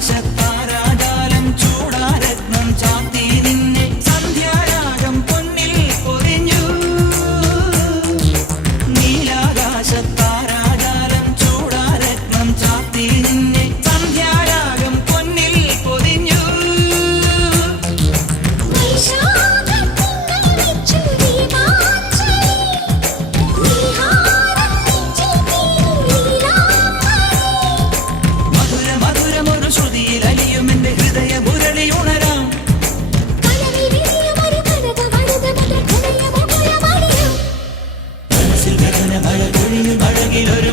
Sasha Park. മഴ പൊഴിയും മഴകിലൊരു